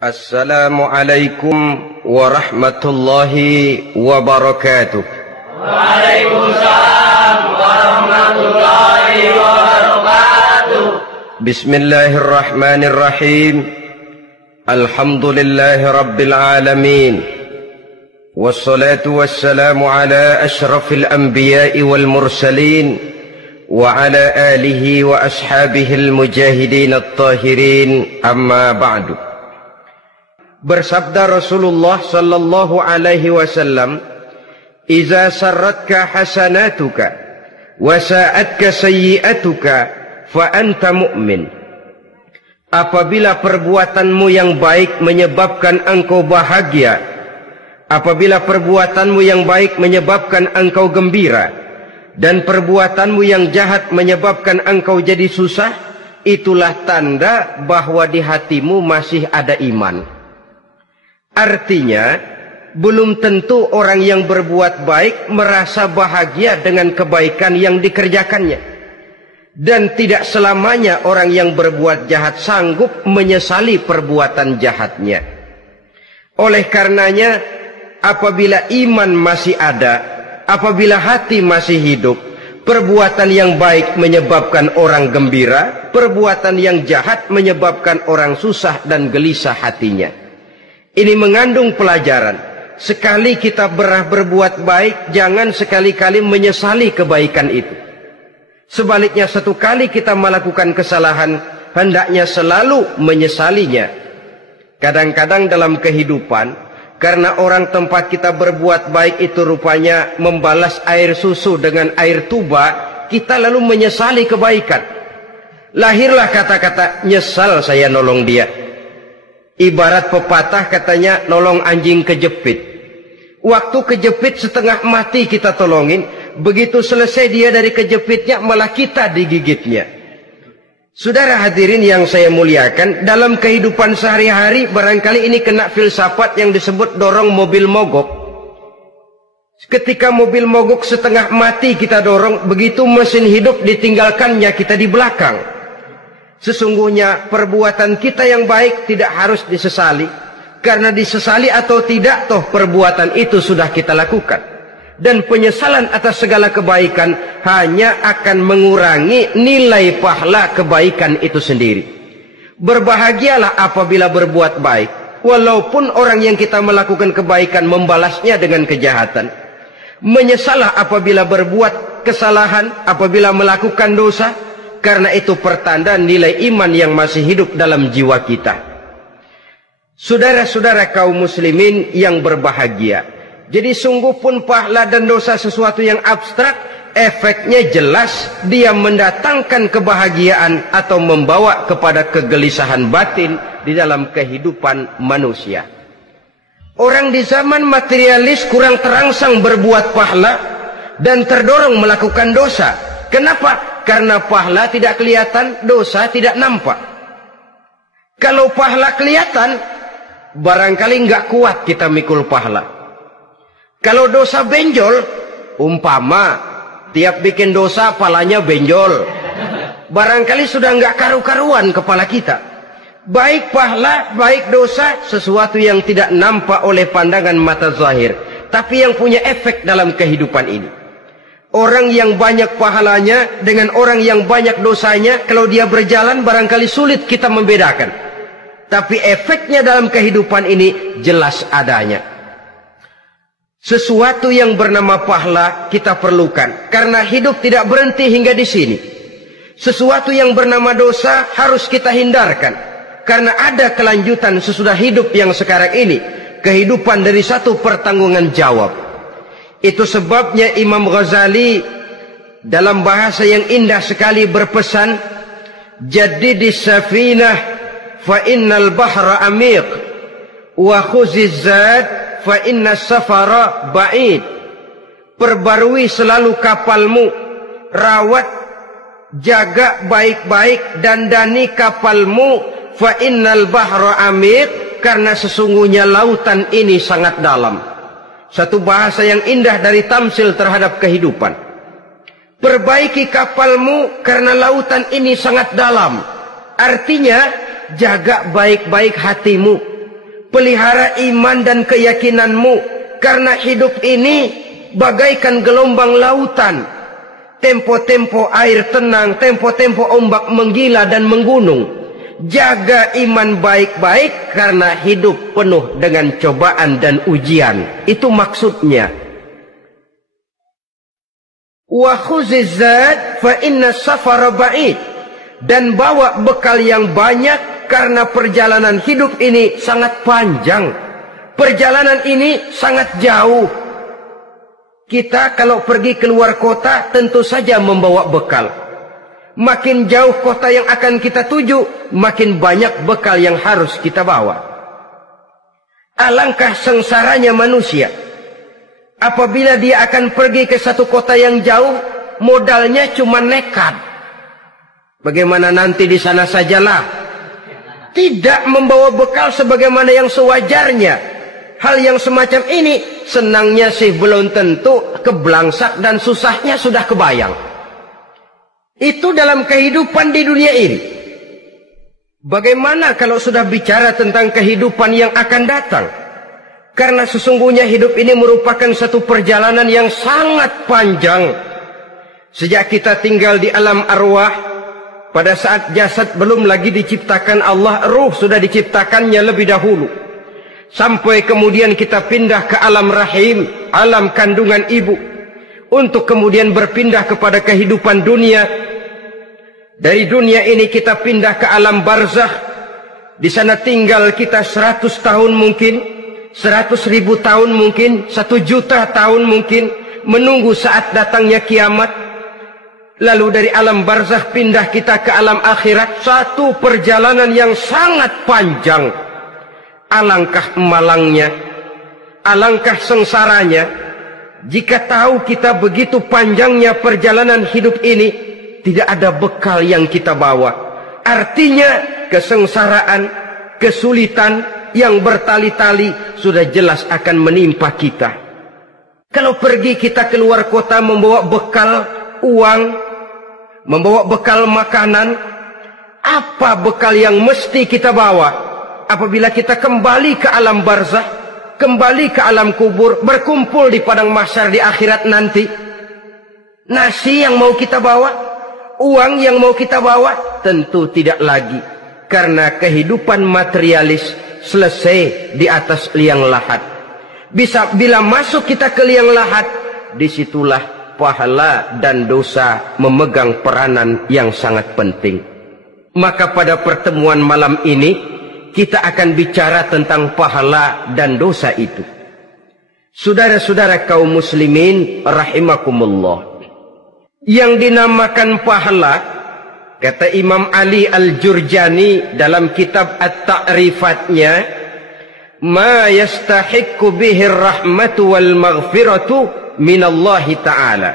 Assalamualaikum warahmatullahi wabarakatuh. Waalaikumsalam warahmatullahi wabarakatuh. Bismillahirrahmanirrahim. Alhamdulillahi rabbil alamin. Wassalatu wassalamu ala ashrafil anbiya'i wal mursalin wa ala alihi wa ashabihi al-mujahidin at-tahirin, amma ba'du. Bersabda Rasulullah sallallahu alaihi wasallam, "Iza sarratka hasanatuka wa sa'atka sayyi'atuka fa anta mu'min." Apabila perbuatanmu yang baik menyebabkan engkau bahagia, apabila perbuatanmu yang baik menyebabkan engkau gembira, dan perbuatanmu yang jahat menyebabkan engkau jadi susah, itulah tanda bahwa di hatimu masih ada iman. Artinya, belum tentu orang yang berbuat baik merasa bahagia dengan kebaikan yang dikerjakannya. Dan tidak selamanya orang yang berbuat jahat sanggup menyesali perbuatan jahatnya. Oleh karenanya, apabila iman masih ada, apabila hati masih hidup, perbuatan yang baik menyebabkan orang gembira, perbuatan yang jahat menyebabkan orang susah dan gelisah hatinya. Ini mengandung pelajaran. Sekali kita berbuat baik, jangan sekali-kali menyesali kebaikan itu. Sebaliknya, satu kali kita melakukan kesalahan, hendaknya selalu menyesalinya. Kadang-kadang dalam kehidupan, karena orang tempat kita berbuat baik itu rupanya membalas air susu dengan air tuba, kita lalu menyesali kebaikan. Lahirlah kata-kata, "Nyesal saya nolong dia." Ibarat pepatah katanya, nolong anjing kejepit. Waktu kejepit setengah mati kita tolongin, begitu selesai dia dari kejepitnya, malah kita digigitnya. Saudara hadirin yang saya muliakan, dalam kehidupan sehari-hari barangkali ini kena filsafat yang disebut dorong mobil mogok. Ketika mobil mogok setengah mati kita dorong, begitu mesin hidup ditinggalkannya kita di belakang. Sesungguhnya perbuatan kita yang baik tidak harus disesali, karena disesali atau tidak, toh perbuatan itu sudah kita lakukan. Dan penyesalan atas segala kebaikan hanya akan mengurangi nilai pahala kebaikan itu sendiri. Berbahagialah apabila berbuat baik, walaupun orang yang kita melakukan kebaikan membalasnya dengan kejahatan. Menyesalah apabila berbuat kesalahan, apabila melakukan dosa, karena itu pertanda nilai iman yang masih hidup dalam jiwa kita. Saudara-saudara kaum muslimin yang berbahagia, jadi sungguh pun pahala dan dosa sesuatu yang abstrak, efeknya jelas dia mendatangkan kebahagiaan atau membawa kepada kegelisahan batin di dalam kehidupan manusia. Orang di zaman materialis kurang terangsang berbuat pahala dan terdorong melakukan dosa. Kenapa? Karena pahala tidak kelihatan, dosa tidak nampak. Kalau pahala kelihatan, barangkali nggak kuat kita mikul pahala. Kalau dosa benjol, umpama tiap bikin dosa palanya benjol, barangkali sudah nggak karu-karuan kepala kita. Baik pahala, baik dosa, sesuatu yang tidak nampak oleh pandangan mata zahir, tapi yang punya efek dalam kehidupan ini. Orang yang banyak pahalanya dengan orang yang banyak dosanya, kalau dia berjalan barangkali sulit kita membedakan. Tapi efeknya dalam kehidupan ini jelas adanya. Sesuatu yang bernama pahala kita perlukan, karena hidup tidak berhenti hingga di sini. Sesuatu yang bernama dosa harus kita hindarkan, karena ada kelanjutan sesudah hidup yang sekarang ini. Kehidupan dari satu pertanggungan jawab. Itu sebabnya Imam Ghazali dalam bahasa yang indah sekali berpesan, "Jaddidis safinah fa innal bahra amiq wa khuziz zad fa innas safara ba'id." Perbarui selalu kapalmu, rawat, jaga baik-baik, dandani kapalmu, fa innal bahra amiq, karena sesungguhnya lautan ini sangat dalam. Satu bahasa yang indah dari tamsil terhadap kehidupan. Perbaiki kapalmu karena lautan ini sangat dalam. Artinya, jaga baik-baik hatimu. pelihara iman dan keyakinanmu, karena hidup ini bagaikan gelombang lautan. Tempo-tempo air tenang, tempo-tempo ombak menggila dan menggunung. Jaga iman baik-baik karena hidup penuh dengan cobaan dan ujian. Itu maksudnya. Wa khuziz zad fa inna safara ba'id. Dan bawa bekal yang banyak karena perjalanan hidup ini sangat panjang. Perjalanan ini sangat jauh. Kita kalau pergi keluar kota tentu saja membawa bekal. Makin jauh kota yang akan kita tuju, makin banyak bekal yang harus kita bawa. Alangkah sengsaranya manusia apabila dia akan pergi ke satu kota yang jauh, modalnya cuma nekat. Bagaimana nanti di sana sajalah. Tidak membawa bekal sebagaimana yang sewajarnya. Hal yang semacam ini senangnya sih belum tentu, keblangsak dan susahnya sudah kebayang. Itu dalam kehidupan di dunia ini. Bagaimana kalau sudah bicara tentang kehidupan yang akan datang? Karena sesungguhnya hidup ini merupakan satu perjalanan yang sangat panjang. Sejak kita tinggal di alam arwah, pada saat jasad belum lagi diciptakan Allah, ruh sudah diciptakannya lebih dahulu. Sampai kemudian kita pindah ke alam rahim, alam kandungan ibu, untuk kemudian berpindah kepada kehidupan dunia. Dari dunia ini kita pindah ke alam barzakh. Di sana tinggal kita 100 tahun mungkin, 100.000 tahun mungkin, 1 juta tahun mungkin, menunggu saat datangnya kiamat. Lalu dari alam barzakh pindah kita ke alam akhirat. Satu perjalanan yang sangat panjang. Alangkah malangnya, alangkah sengsaranya jika tahu kita begitu panjangnya perjalanan hidup ini, tidak ada bekal yang kita bawa. Artinya kesengsaraan, kesulitan yang bertali-tali sudah jelas akan menimpa kita. Kalau pergi kita keluar kota membawa bekal uang, membawa bekal makanan, apa bekal yang mesti kita bawa? Apabila kita kembali ke alam barzakh, kembali ke alam kubur, berkumpul di padang mahsyar di akhirat nanti, nasi yang mau kita bawa, uang yang mau kita bawa, tentu tidak lagi. Karena kehidupan materialis selesai di atas liang lahat. Bila masuk kita ke liang lahat, disitulah pahala dan dosa memegang peranan yang sangat penting. Maka pada pertemuan malam ini kita akan bicara tentang pahala dan dosa itu. Saudara-saudara kaum muslimin rahimakumullah, yang dinamakan pahala, kata Imam Ali Al-Jurjani dalam kitab At-Ta'rifatnya, ma yastahiqqu bihi ar-rahmatu wal maghfiratu minallahi ta'ala.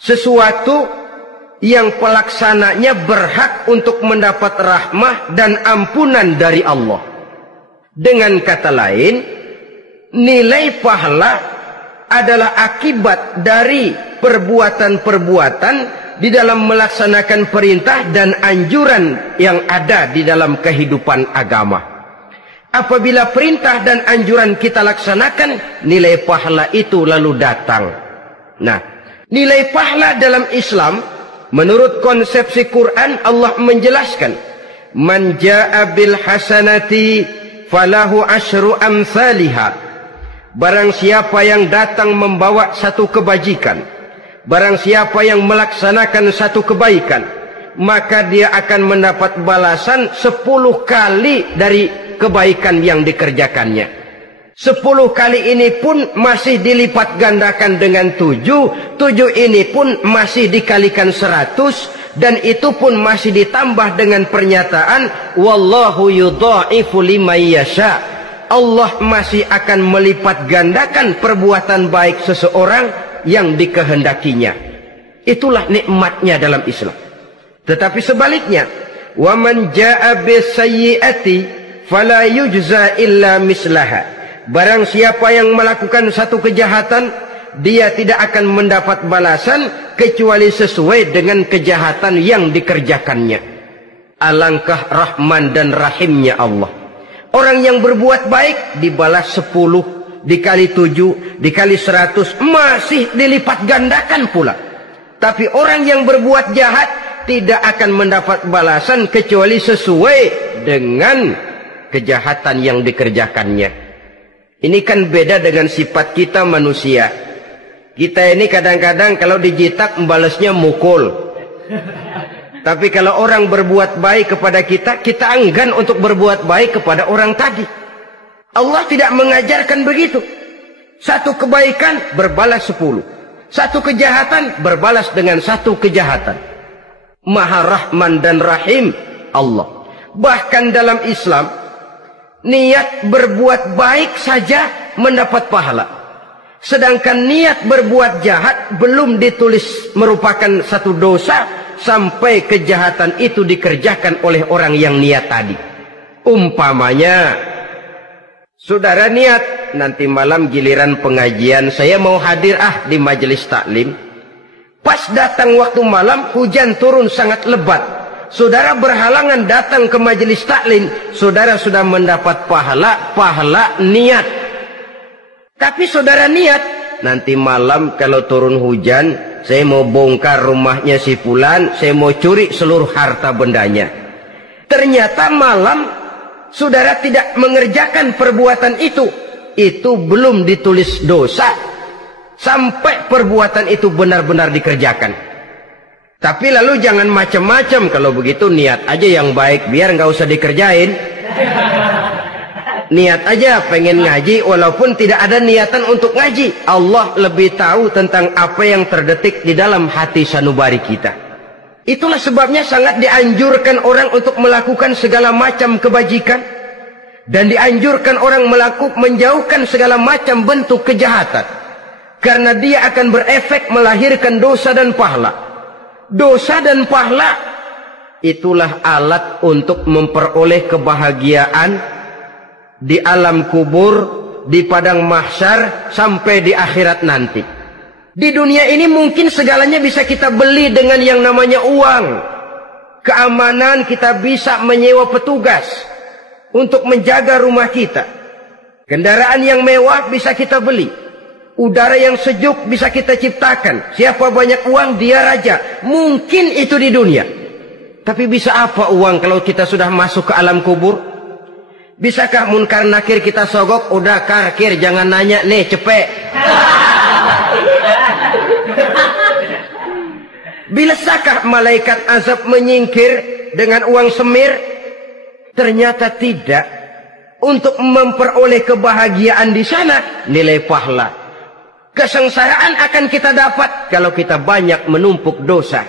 Sesuatu yang pelaksananya berhak untuk mendapat rahmah dan ampunan dari Allah. Dengan kata lain, nilai pahala adalah akibat dari perbuatan-perbuatan di dalam melaksanakan perintah dan anjuran yang ada di dalam kehidupan agama. Apabila perintah dan anjuran kita laksanakan, nilai pahala itu lalu datang. Nah, nilai pahala dalam Islam menurut konsepsi Quran, Allah menjelaskan, man jaa bil hasanati falahu asyru amsalihha. Barang siapa yang datang membawa satu kebajikan, barang siapa yang melaksanakan satu kebaikan, maka dia akan mendapat balasan 10 kali dari kebaikan yang dikerjakannya. 10 kali ini pun masih dilipat gandakan dengan 7. 7 ini pun masih dikalikan 100. Dan itu pun masih ditambah dengan pernyataan, wallahu yudha'ifu liman yasha. Allah masih akan melipat gandakan perbuatan baik seseorang yang dikehendakinya. Itulah nikmatnya dalam Islam. Tetapi sebaliknya, wa man jaa bisayyi'ati fala yujza illa mislaha. Barang siapa yang melakukan satu kejahatan, dia tidak akan mendapat balasan kecuali sesuai dengan kejahatan yang dikerjakannya. Alangkah rahman dan rahimnya Allah. Orang yang berbuat baik dibalas 10, dikali 7, dikali 100, masih dilipat gandakan pula. Tapi orang yang berbuat jahat tidak akan mendapat balasan kecuali sesuai dengan kejahatan yang dikerjakannya. Ini kan beda dengan sifat kita manusia. Kita ini kadang-kadang kalau dijitak membalasnya mukul. Tapi kalau orang berbuat baik kepada kita, kita enggan untuk berbuat baik kepada orang tadi. Allah tidak mengajarkan begitu. Satu kebaikan berbalas 10. Satu kejahatan berbalas dengan satu kejahatan. Maha Rahman dan Rahim Allah. Bahkan dalam Islam, niat berbuat baik saja mendapat pahala. Sedangkan niat berbuat jahat belum ditulis merupakan satu dosa sampai kejahatan itu dikerjakan oleh orang yang niat tadi. Umpamanya, saudara niat nanti malam giliran pengajian saya mau hadir di majelis taklim. Pas datang waktu malam hujan turun sangat lebat. Saudara berhalangan datang ke majelis taklim, saudara sudah mendapat pahala niat. Tapi saudara niat, nanti malam kalau turun hujan, saya mau bongkar rumahnya si fulan, saya mau curi seluruh harta bendanya. Ternyata malam, saudara tidak mengerjakan perbuatan itu belum ditulis dosa, sampai perbuatan itu benar-benar dikerjakan. Tapi lalu jangan macam-macam, kalau begitu niat aja yang baik, biar nggak usah dikerjain. Niat aja pengen ngaji walaupun tidak ada niatan untuk ngaji. Allah lebih tahu tentang apa yang terdetik di dalam hati sanubari kita. Itulah sebabnya sangat dianjurkan orang untuk melakukan segala macam kebajikan, dan dianjurkan orang menjauhkan segala macam bentuk kejahatan, karena dia akan berefek melahirkan dosa dan pahala. Dosa dan pahala itulah alat untuk memperoleh kebahagiaan di alam kubur, di padang mahsyar, sampai di akhirat nanti. Di dunia ini mungkin segalanya bisa kita beli dengan yang namanya uang. Keamanan kita bisa menyewa petugas untuk menjaga rumah kita. Kendaraan yang mewah bisa kita beli. Udara yang sejuk bisa kita ciptakan. Siapa banyak uang dia raja. Mungkin itu di dunia. Tapi bisa apa uang kalau kita sudah masuk ke alam kubur? Bisakah munkar nakir kita sogok? Udah karkir, jangan nanya nih, cepet. Bisakah malaikat azab menyingkir dengan uang semir? Ternyata tidak. Untuk memperoleh kebahagiaan di sana, nilai pahala. Kesengsaraan akan kita dapat kalau kita banyak menumpuk dosa.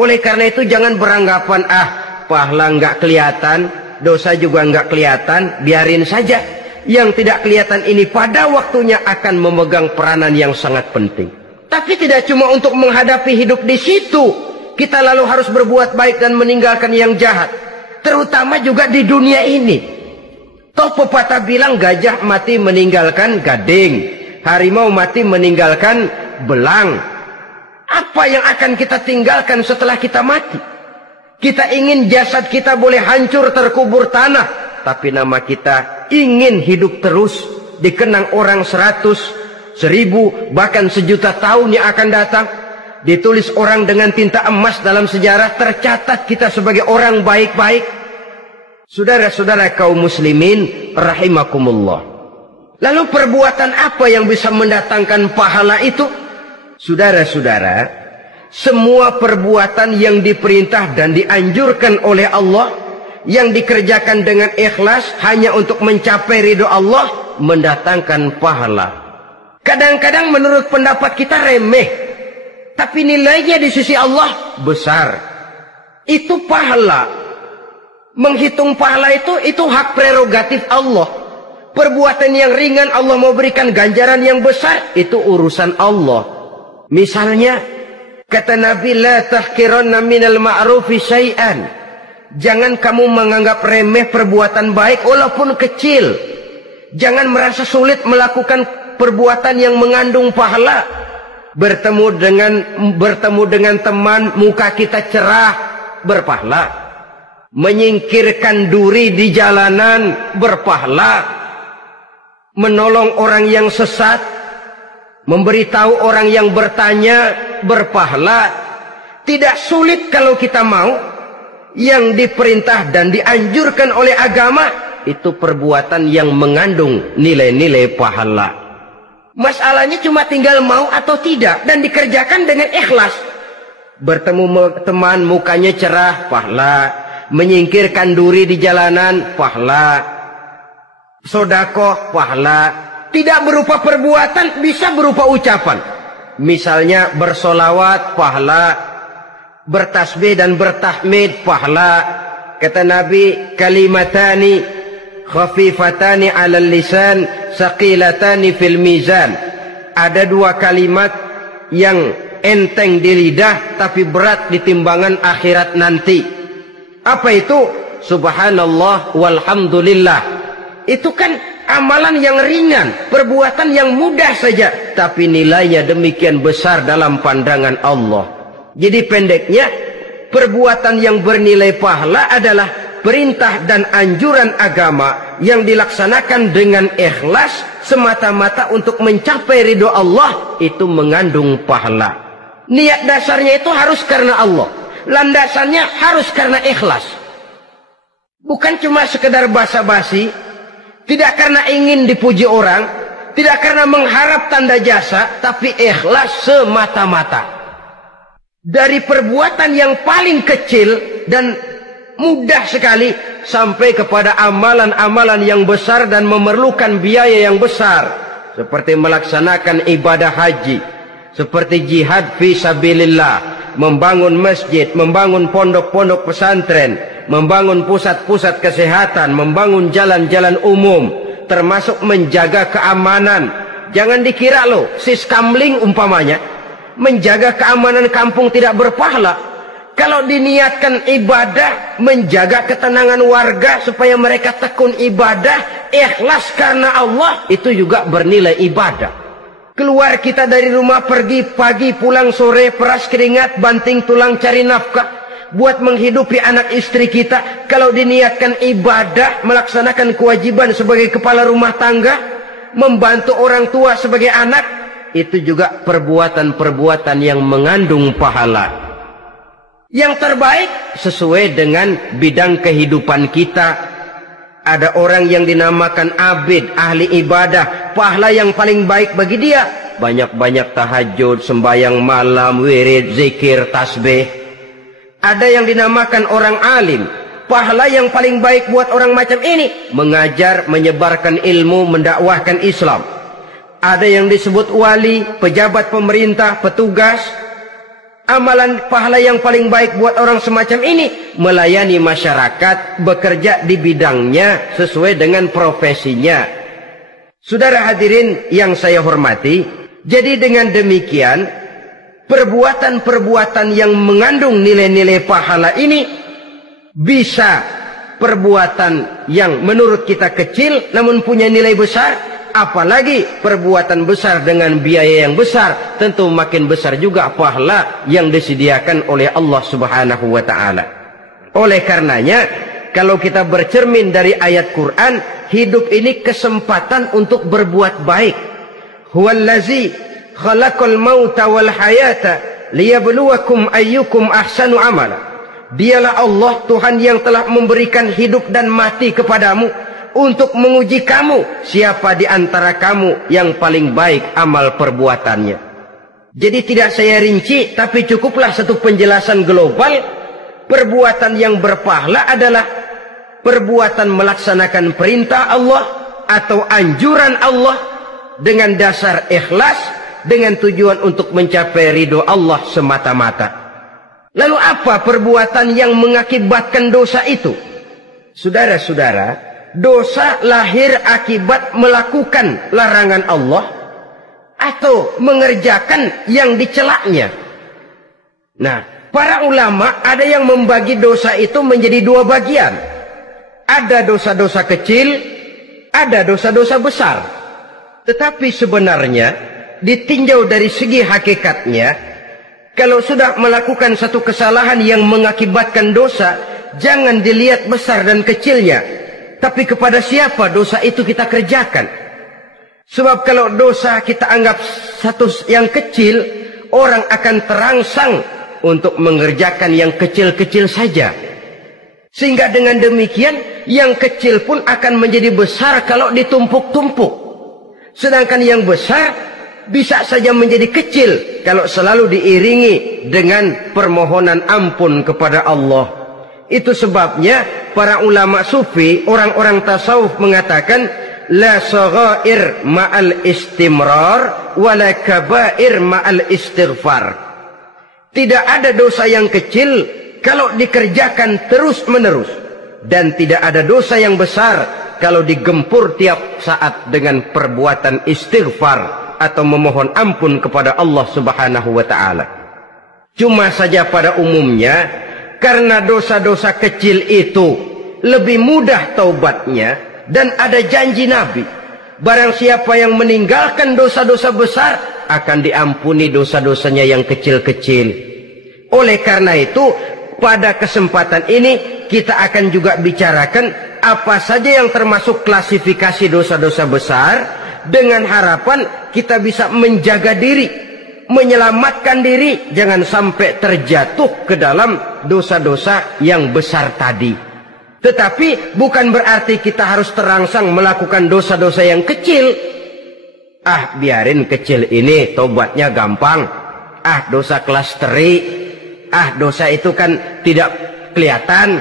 Oleh karena itu jangan beranggapan, pahala nggak kelihatan, dosa juga nggak kelihatan, biarin saja. Yang tidak kelihatan ini pada waktunya akan memegang peranan yang sangat penting. Tapi tidak cuma untuk menghadapi hidup di situ, kita lalu harus berbuat baik dan meninggalkan yang jahat. Terutama juga di dunia ini. Toh pepatah bilang gajah mati meninggalkan gading, harimau mati meninggalkan belang. Apa yang akan kita tinggalkan setelah kita mati? Kita ingin jasad kita boleh hancur terkubur tanah, tapi nama kita ingin hidup terus, dikenang orang 100, 1000, bahkan 1.000.000 tahun yang akan datang. Ditulis orang dengan tinta emas dalam sejarah, tercatat kita sebagai orang baik-baik. Saudara-saudara kaum muslimin rahimakumullah. Lalu perbuatan apa yang bisa mendatangkan pahala itu? Saudara-saudara, semua perbuatan yang diperintah dan dianjurkan oleh Allah, yang dikerjakan dengan ikhlas hanya untuk mencapai ridho Allah, mendatangkan pahala. Kadang-kadang menurut pendapat kita remeh, tapi nilainya di sisi Allah besar. Itu pahala. Menghitung pahala itu hak prerogatif Allah. Perbuatan yang ringan Allah mau berikan ganjaran yang besar, itu urusan Allah. Misalnya, kata Nabi, la tahqiranna minal ma'rufi syai'an. Jangan kamu menganggap remeh perbuatan baik walaupun kecil. Jangan merasa sulit melakukan perbuatan yang mengandung pahala. Bertemu dengan teman, muka kita cerah, berpahala. menyingkirkan duri di jalanan berpahala, menolong orang yang sesat, memberitahu orang yang bertanya berpahala. Tidak sulit kalau kita mau. Yang diperintah dan dianjurkan oleh agama itu perbuatan yang mengandung nilai-nilai pahala. Masalahnya cuma tinggal mau atau tidak dan dikerjakan dengan ikhlas. Bertemu teman mukanya cerah, pahala. Menyingkirkan duri di jalanan, pahala. Sodakoh, pahala. Tidak berupa perbuatan, bisa berupa ucapan. Misalnya bersolawat, pahala. Bertasbih dan bertahmid, pahala. Kata Nabi, kalimatani khafifatani 'alal lisan, saqilatani fil mizan. Ada dua kalimat yang enteng di lidah tapi berat di timbangan akhirat nanti. Apa itu? Subhanallah walhamdulillah. Itu kan amalan yang ringan, perbuatan yang mudah saja, tapi nilainya demikian besar dalam pandangan Allah. Jadi pendeknya, perbuatan yang bernilai pahala adalah perintah dan anjuran agama yang dilaksanakan dengan ikhlas semata-mata untuk mencapai ridho Allah, itu mengandung pahala. Niat dasarnya itu harus karena Allah, landasannya harus karena ikhlas. Bukan cuma sekedar basa-basi, tidak karena ingin dipuji orang, tidak karena mengharap tanda jasa, tapi ikhlas semata-mata. Dari perbuatan yang paling kecil dan mudah sekali sampai kepada amalan-amalan yang besar dan memerlukan biaya yang besar, seperti melaksanakan ibadah haji, seperti jihad fi sabilillah, membangun masjid, membangun pondok-pondok pesantren, membangun pusat-pusat kesehatan, membangun jalan-jalan umum, termasuk menjaga keamanan. Jangan dikira loh, siskamling umpamanya, menjaga keamanan kampung tidak berpahala. Kalau diniatkan ibadah, menjaga ketenangan warga supaya mereka tekun ibadah, ikhlas karena Allah, itu juga bernilai ibadah. Keluar kita dari rumah, pergi pagi, pulang sore, peras keringat, banting tulang cari nafkah buat menghidupi anak istri kita. Kalau diniatkan ibadah, melaksanakan kewajiban sebagai kepala rumah tangga, membantu orang tua sebagai anak, itu juga perbuatan-perbuatan yang mengandung pahala. Yang terbaik sesuai dengan bidang kehidupan kita. Ada orang yang dinamakan abid, ahli ibadah, pahala yang paling baik bagi dia banyak-banyak tahajud, sembahyang malam, wirid, zikir, tasbih. Ada yang dinamakan orang alim, pahala yang paling baik buat orang macam ini mengajar, menyebarkan ilmu, mendakwahkan Islam. Ada yang disebut wali, pejabat pemerintah, petugas. Amalan pahala yang paling baik buat orang semacam ini melayani masyarakat, bekerja di bidangnya sesuai dengan profesinya. Saudara hadirin yang saya hormati, jadi dengan demikian perbuatan-perbuatan yang mengandung nilai-nilai pahala ini bisa perbuatan yang menurut kita kecil namun punya nilai besar. Apalagi perbuatan besar dengan biaya yang besar, tentu makin besar juga pahala yang disediakan oleh Allah Subhanahu wa ta'ala. Oleh karenanya, kalau kita bercermin dari ayat Quran, hidup ini kesempatan untuk berbuat baik. Huwallazi khalaqal mauta wal hayata liyabluwakum ayyukum ahsanu amala. Dialah Allah, Tuhan yang telah memberikan hidup dan mati kepadamu untuk menguji kamu, siapa di antara kamu yang paling baik amal perbuatannya. Jadi tidak saya rinci, tapi cukuplah satu penjelasan global. Perbuatan yang berpahala adalah perbuatan melaksanakan perintah Allah atau anjuran Allah dengan dasar ikhlas, dengan tujuan untuk mencapai ridho Allah semata-mata. Lalu apa perbuatan yang mengakibatkan dosa itu? Saudara-saudara, dosa lahir akibat melakukan larangan Allah atau mengerjakan yang dicelaknya. Nah, para ulama ada yang membagi dosa itu menjadi dua bagian. Ada dosa-dosa kecil, ada dosa-dosa besar. Tetapi sebenarnya ditinjau dari segi hakikatnya, kalau sudah melakukan satu kesalahan yang mengakibatkan dosa, jangan dilihat besar dan kecilnya, tapi kepada siapa dosa itu kita kerjakan. Sebab kalau dosa kita anggap satu yang kecil, orang akan terangsang untuk mengerjakan yang kecil-kecil saja. Sehingga dengan demikian, yang kecil pun akan menjadi besar kalau ditumpuk-tumpuk. Sedangkan yang besar bisa saja menjadi kecil kalau selalu diiringi dengan permohonan ampun kepada Allah. Itu sebabnya para ulama sufi, orang-orang tasawuf mengatakan, la saghair ma'al istimrar wa la kabair ma'al istighfar. Tidak ada dosa yang kecil kalau dikerjakan terus-menerus, dan tidak ada dosa yang besar kalau digempur tiap saat dengan perbuatan istighfar atau memohon ampun kepada Allah Subhanahu wa taala. Cuma saja pada umumnya, karena dosa-dosa kecil itu lebih mudah taubatnya, dan ada janji Nabi, barang siapa yang meninggalkan dosa-dosa besar akan diampuni dosa-dosanya yang kecil-kecil. Oleh karena itu, pada kesempatan ini kita akan juga bicarakan apa saja yang termasuk klasifikasi dosa-dosa besar, dengan harapan kita bisa menjaga diri, menyelamatkan diri, jangan sampai terjatuh ke dalam dosa-dosa yang besar tadi. Tetapi bukan berarti kita harus terangsang melakukan dosa-dosa yang kecil. Ah, biarin kecil ini, tobatnya gampang. Ah, dosa kelas teri. Ah, dosa itu kan tidak kelihatan.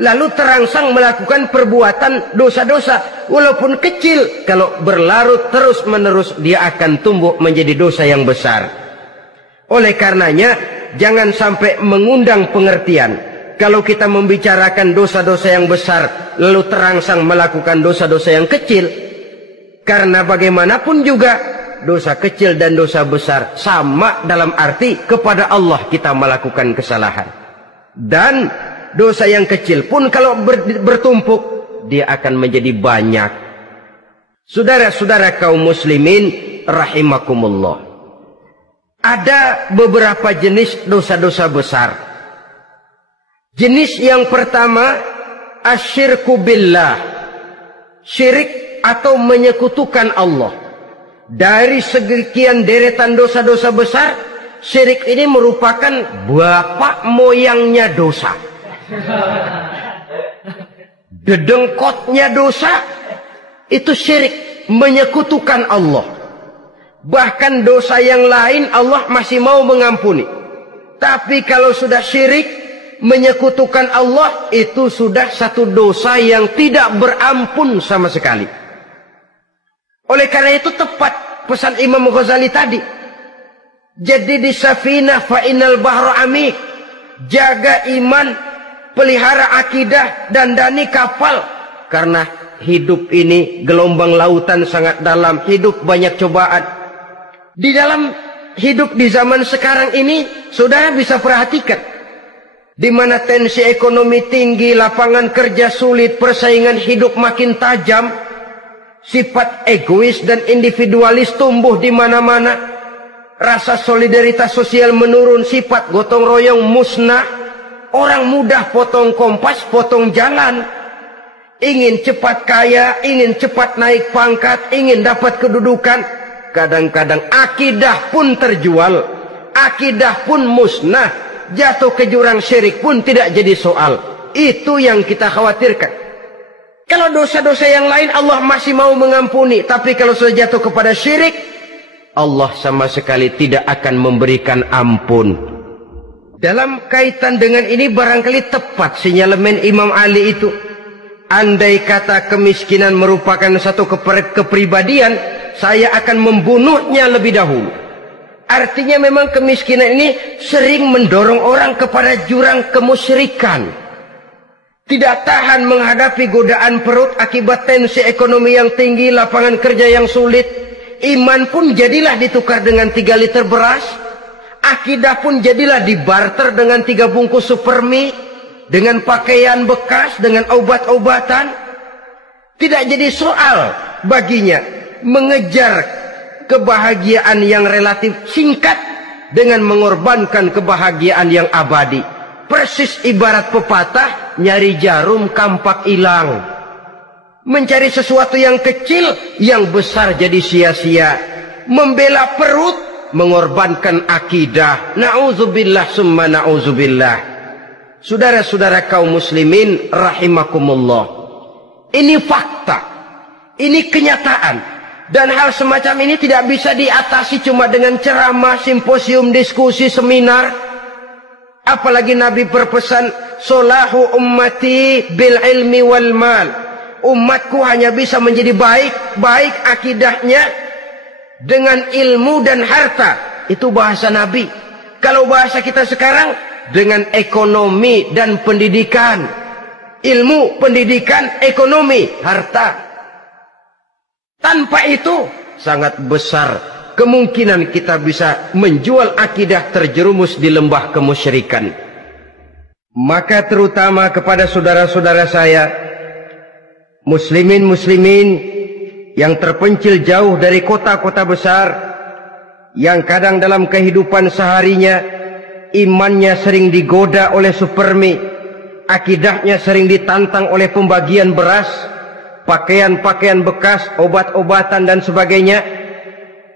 Lalu terangsang melakukan perbuatan dosa-dosa walaupun kecil, kalau berlarut terus-menerus dia akan tumbuh menjadi dosa yang besar. Oleh karenanya jangan sampai mengundang pengertian kalau kita membicarakan dosa-dosa yang besar lalu terangsang melakukan dosa-dosa yang kecil. Karena bagaimanapun juga dosa kecil dan dosa besar sama dalam arti kepada Allah kita melakukan kesalahan. Dan dosa yang kecil pun kalau bertumpuk, dia akan menjadi banyak. Saudara-saudara kaum muslimin rahimakumullah, ada beberapa jenis dosa-dosa besar. Jenis yang pertama, asyirku billah, syirik atau menyekutukan Allah. Dari sekian deretan dosa-dosa besar, syirik ini merupakan bapak moyangnya dosa. Dedengkotnya dosa itu syirik, menyekutukan Allah. Bahkan dosa yang lain Allah masih mau mengampuni, tapi kalau sudah syirik, menyekutukan Allah, itu sudah satu dosa yang tidak berampun sama sekali. Oleh karena itu tepat pesan Imam Ghazali tadi, jadi di safinah fa innal bahra amik, jaga iman, pelihara akidah, dandani kapal. Karena hidup ini gelombang lautan sangat dalam, hidup banyak cobaan. Di dalam hidup di zaman sekarang ini, saudara bisa perhatikan, di mana tensi ekonomi tinggi, lapangan kerja sulit, persaingan hidup makin tajam, sifat egois dan individualis tumbuh di mana-mana, rasa solidaritas sosial menurun, sifat gotong royong musnah. Orang mudah potong kompas, potong jalan. Ingin cepat kaya, ingin cepat naik pangkat, ingin dapat kedudukan. Kadang-kadang akidah pun terjual, akidah pun musnah, jatuh ke jurang syirik pun tidak jadi soal. Itu yang kita khawatirkan. Kalau dosa-dosa yang lain Allah masih mau mengampuni, tapi kalau sudah jatuh kepada syirik, Allah sama sekali tidak akan memberikan ampun. Dalam kaitan dengan ini barangkali tepat sinyalemen Imam Ali itu. Andai kata kemiskinan merupakan satu kepribadian, saya akan membunuhnya lebih dahulu. Artinya memang kemiskinan ini sering mendorong orang kepada jurang kemusyrikan. Tidak tahan menghadapi godaan perut akibat tensi ekonomi yang tinggi, lapangan kerja yang sulit. Iman pun jadilah ditukar dengan 3 liter beras. Akidah pun jadilah dibarter dengan 3 bungkus supermi, dengan pakaian bekas, dengan obat-obatan. Tidak jadi soal baginya mengejar kebahagiaan yang relatif singkat dengan mengorbankan kebahagiaan yang abadi. Persis ibarat pepatah, nyari jarum kampak hilang. Mencari sesuatu yang kecil, yang besar jadi sia-sia. Membela perut, mengorbankan akidah. Na'udzubillah summa na'udzubillah. Saudara-saudara kaum muslimin rahimakumullah. Ini fakta. Ini kenyataan. Dan hal semacam ini tidak bisa diatasi cuma dengan ceramah, simposium, diskusi, seminar. Apalagi Nabi berpesan, solahu ummati bil ilmi wal mal. Umatku hanya bisa menjadi baik akidahnya dengan ilmu dan harta. Itu bahasa Nabi. Kalau bahasa kita sekarang, dengan ekonomi dan pendidikan. Ilmu, pendidikan, ekonomi, harta. Tanpa itu sangat besar kemungkinan kita bisa menjual akidah terjerumus di lembah kemusyrikan. Maka terutama kepada saudara-saudara saya, muslimin yang terpencil jauh dari kota-kota besar, yang kadang dalam kehidupan seharinya imannya sering digoda oleh supermi, akidahnya sering ditantang oleh pembagian beras, pakaian-pakaian bekas, obat-obatan dan sebagainya.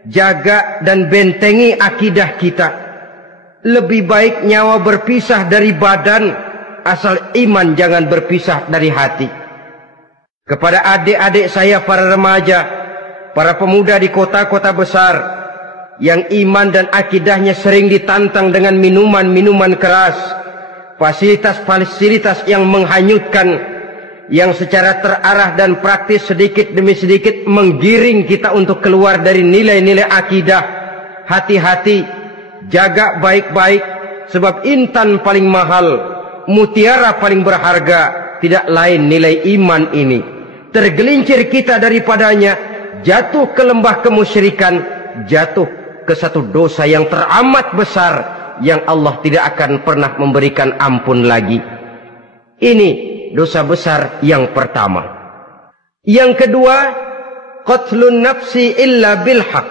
Jaga dan bentengi akidah kita. Lebih baik nyawa berpisah dari badan, asal iman jangan berpisah dari hati. Kepada adik-adik saya para remaja, para pemuda di kota-kota besar, yang iman dan akidahnya sering ditantang dengan minuman-minuman keras, fasilitas-fasilitas yang menghanyutkan, yang secara terarah dan praktis sedikit demi sedikit menggiring kita untuk keluar dari nilai-nilai akidah. Hati-hati, jaga baik-baik, sebab intan paling mahal, mutiara paling berharga, tidak lain nilai iman ini. Tergelincir kita daripadanya, jatuh ke lembah kemusyrikan, jatuh ke satu dosa yang teramat besar, yang Allah tidak akan pernah memberikan ampun lagi. Ini dosa besar yang pertama. Yang kedua, qatlun nafsi illa bil haq.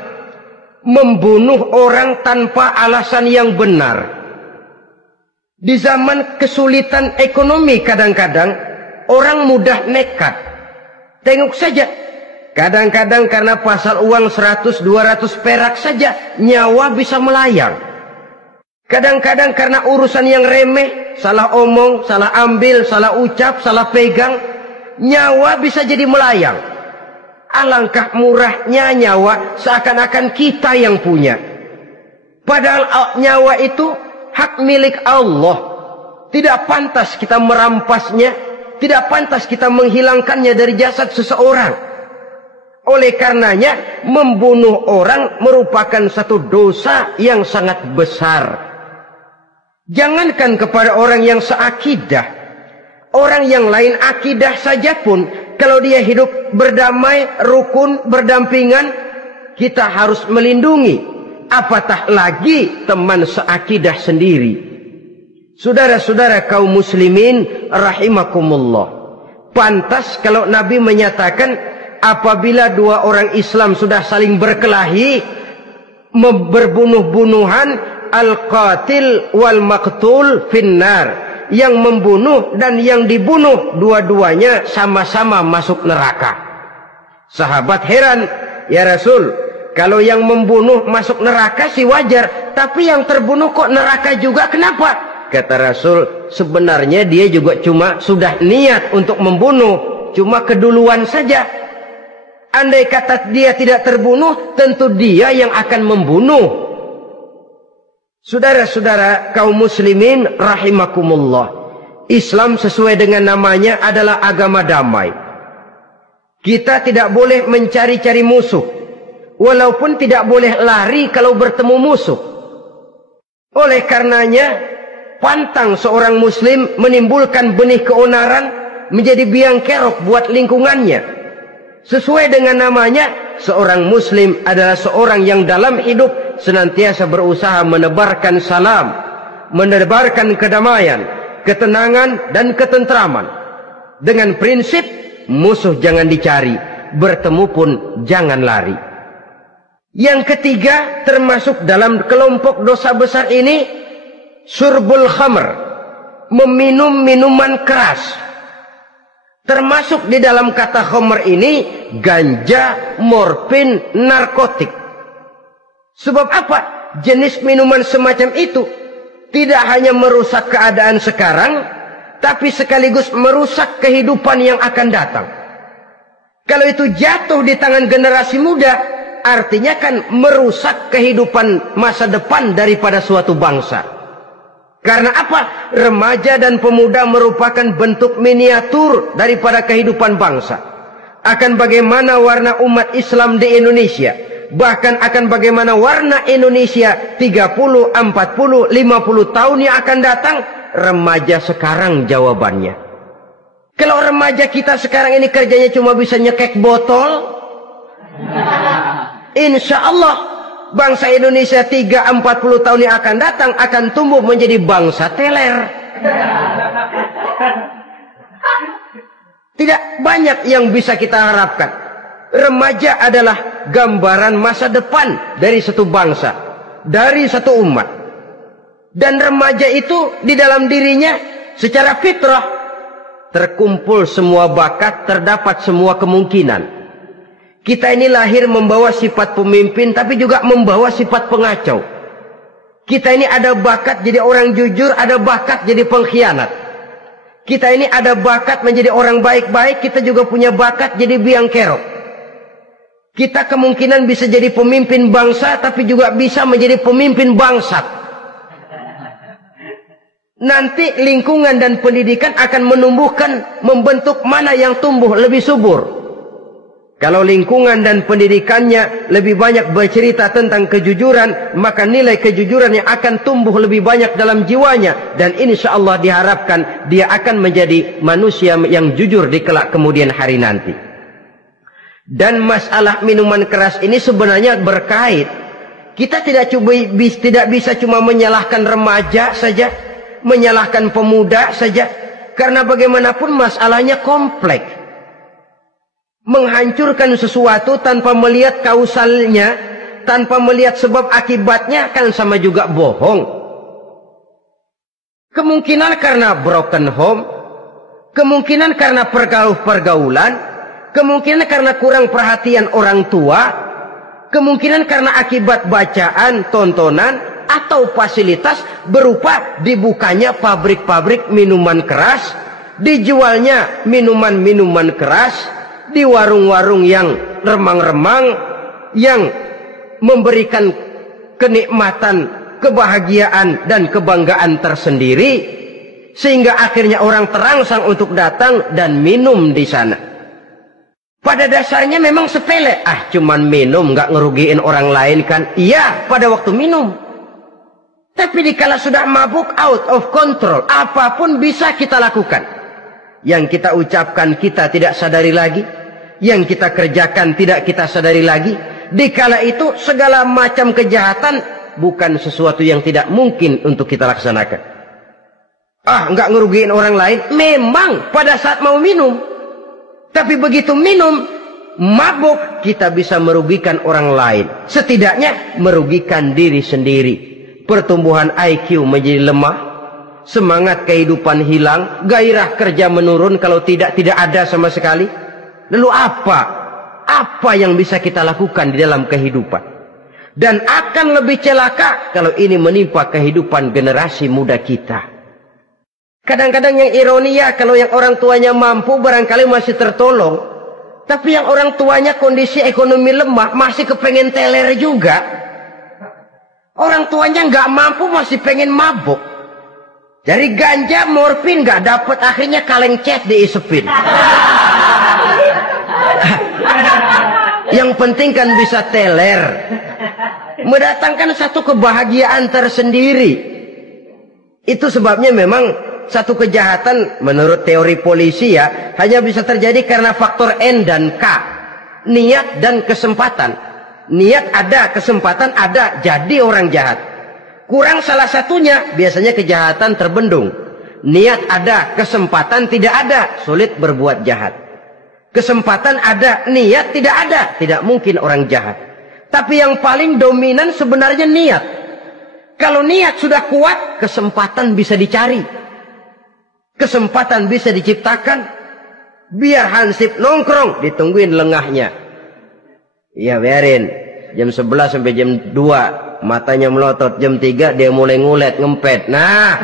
Membunuh orang tanpa alasan yang benar. Di zaman kesulitan ekonomi kadang-kadang orang mudah nekat. Tengok saja, kadang-kadang karena pasar uang 100-200 perak saja nyawa bisa melayang. Kadang-kadang karena urusan yang remeh, salah omong, salah ambil, salah ucap, salah pegang, nyawa bisa jadi melayang. Alangkah murahnya nyawa, seakan-akan kita yang punya. Padahal nyawa itu hak milik Allah. Tidak pantas kita merampasnya, tidak pantas kita menghilangkannya dari jasad seseorang. Oleh karenanya, membunuh orang merupakan satu dosa yang sangat besar. Jangankan kepada orang yang seakidah, orang yang lain akidah saja pun, kalau dia hidup berdamai, rukun, berdampingan, kita harus melindungi. Apatah lagi teman seakidah sendiri. Saudara-saudara kaum muslimin rahimakumullah. Pantas kalau Nabi menyatakan, apabila dua orang Islam sudah saling berkelahi, berbunuh-bunuhan, al-qatil wal maqtul finnar. Yang membunuh dan yang dibunuh, dua-duanya sama-sama masuk neraka. Sahabat heran, ya Rasul, kalau yang membunuh masuk neraka sih wajar, tapi yang terbunuh kok neraka juga, kenapa? Kata Rasul, sebenarnya dia juga cuma sudah niat untuk membunuh, cuma keduluan saja. Andai kata dia tidak terbunuh, tentu dia yang akan membunuh. Saudara-saudara kaum muslimin rahimakumullah, Islam sesuai dengan namanya adalah agama damai. Kita tidak boleh mencari-cari musuh, walaupun tidak boleh lari kalau bertemu musuh. Oleh karenanya, pantang seorang muslim menimbulkan benih keonaran menjadi biang kerok buat lingkungannya. Sesuai dengan namanya, seorang muslim adalah seorang yang dalam hidup senantiasa berusaha menebarkan salam, menebarkan kedamaian, ketenangan dan ketentraman. Dengan prinsip, musuh jangan dicari, bertemu pun jangan lari. Yang ketiga, termasuk dalam kelompok dosa besar ini, syurbul khamr, meminum minuman keras. Termasuk di dalam kata khamr ini ganja, morfin, narkotik. Sebab apa? Jenis minuman semacam itu tidak hanya merusak keadaan sekarang, tapi sekaligus merusak kehidupan yang akan datang. Kalau itu jatuh di tangan generasi muda, artinya kan merusak kehidupan masa depan daripada suatu bangsa. Karena apa? Remaja dan pemuda merupakan bentuk miniatur daripada kehidupan bangsa. Akan bagaimana warna umat Islam di Indonesia, bahkan akan bagaimana warna Indonesia 30, 40, 50 tahun yang akan datang, remaja sekarang jawabannya. Kalau remaja kita sekarang ini kerjanya cuma bisa nyekek botol, insya Allah bangsa Indonesia 30-40 tahun yang akan datang akan tumbuh menjadi bangsa teler. Tidak banyak yang bisa kita harapkan. Remaja adalah gambaran masa depan dari satu bangsa, dari satu umat. Dan remaja itu di dalam dirinya secara fitrah terkumpul semua bakat, terdapat semua kemungkinan. Kita ini lahir membawa sifat pemimpin, tapi juga membawa sifat pengacau. Kita ini ada bakat jadi orang jujur, ada bakat jadi pengkhianat. Kita ini ada bakat menjadi orang baik-baik, kita juga punya bakat jadi biang kerok. Kita kemungkinan bisa jadi pemimpin bangsa, tapi juga bisa menjadi pemimpin bangsat. Nanti lingkungan dan pendidikan akan menumbuhkan, membentuk mana yang tumbuh lebih subur. Kalau lingkungan dan pendidikannya lebih banyak bercerita tentang kejujuran, maka nilai kejujuran yang akan tumbuh lebih banyak dalam jiwanya. Dan insya Allah diharapkan dia akan menjadi manusia yang jujur di kelak kemudian hari nanti. Dan masalah minuman keras ini sebenarnya berkait. Kita tidak bisa cuma menyalahkan remaja saja, menyalahkan pemuda saja. Karena bagaimanapun masalahnya kompleks. Menghancurkan sesuatu tanpa melihat kausalnya, tanpa melihat sebab akibatnya, kan sama juga bohong. Kemungkinan karena broken home, kemungkinan karena pergaulan, kemungkinan karena kurang perhatian orang tua, kemungkinan karena akibat bacaan, tontonan, atau fasilitas berupa dibukanya pabrik-pabrik minuman keras, dijualnya minuman-minuman keras, di warung-warung yang remang-remang, yang memberikan kenikmatan, kebahagiaan dan kebanggaan tersendiri, sehingga akhirnya orang terangsang untuk datang dan minum di sana. Pada dasarnya memang sepele, cuman minum, nggak ngerugiin orang lain kan? Iya, pada waktu minum. Tapi dikala sudah mabuk, out of control, apapun bisa kita lakukan. Yang kita ucapkan kita tidak sadari lagi, yang kita kerjakan tidak kita sadari lagi. Dikala itu segala macam kejahatan bukan sesuatu yang tidak mungkin untuk kita laksanakan. Nggak ngerugiin orang lain, memang pada saat mau minum. Tapi begitu minum, mabuk, kita bisa merugikan orang lain. Setidaknya merugikan diri sendiri. Pertumbuhan IQ menjadi lemah, semangat kehidupan hilang, gairah kerja menurun, kalau tidak ada sama sekali. Lalu apa yang bisa kita lakukan di dalam kehidupan? Dan akan lebih celaka kalau ini menimpa kehidupan generasi muda kita. Kadang-kadang yang ironi ya, kalau yang orang tuanya mampu barangkali masih tertolong, tapi yang orang tuanya kondisi ekonomi lemah masih kepengen teler juga. Orang tuanya nggak mampu masih pengen mabuk. Dari ganja, morfin nggak dapat, akhirnya kaleng cet diisepin. Yang penting kan bisa teler, mendatangkan satu kebahagiaan tersendiri. Itu sebabnya memang satu kejahatan menurut teori polisi ya hanya bisa terjadi karena faktor N dan K, niat dan kesempatan. Niat ada, kesempatan ada, jadi orang jahat. Kurang salah satunya, biasanya kejahatan terbendung. Niat ada, kesempatan tidak ada, sulit berbuat jahat. Kesempatan ada, niat tidak ada, tidak mungkin orang jahat. Tapi yang paling dominan sebenarnya niat. Kalau niat sudah kuat, kesempatan bisa dicari. Kesempatan bisa diciptakan. Biar Hansip nongkrong, ditungguin lengahnya. Iya biarin. Jam 11 sampai jam 2. Matanya melotot. Jam 3 dia mulai ngulet, ngempet. Nah,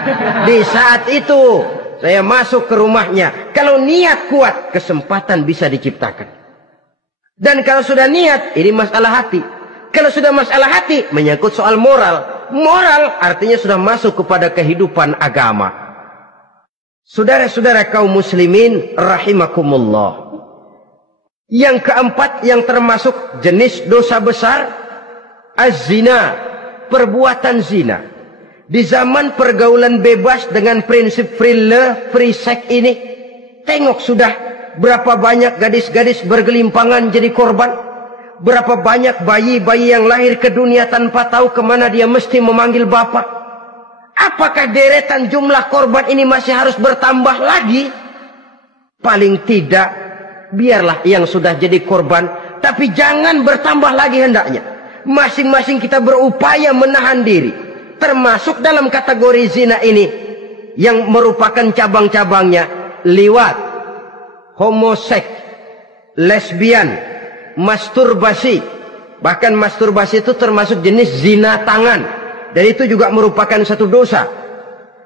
di saat itu saya masuk ke rumahnya. Kalau niat kuat, kesempatan bisa diciptakan. Dan kalau sudah niat, ini masalah hati. Kalau sudah masalah hati, menyangkut soal moral. Moral artinya sudah masuk kepada kehidupan agama. Saudara-saudara kaum muslimin rahimakumullah. Yang keempat yang termasuk jenis dosa besar, az-zina, perbuatan zina. Di zaman pergaulan bebas dengan prinsip free love, free sex ini, tengok sudah berapa banyak gadis-gadis bergelimpangan jadi korban. Berapa banyak bayi-bayi yang lahir ke dunia tanpa tahu kemana dia mesti memanggil bapak. Apakah deretan jumlah korban ini masih harus bertambah lagi? Paling tidak, biarlah yang sudah jadi korban, tapi jangan bertambah lagi hendaknya. Masing-masing kita berupaya menahan diri. Termasuk dalam kategori zina ini, yang merupakan cabang-cabangnya, liwat, homoseks, lesbian, masturbasi. Bahkan masturbasi itu termasuk jenis zina tangan. Dan itu juga merupakan satu dosa.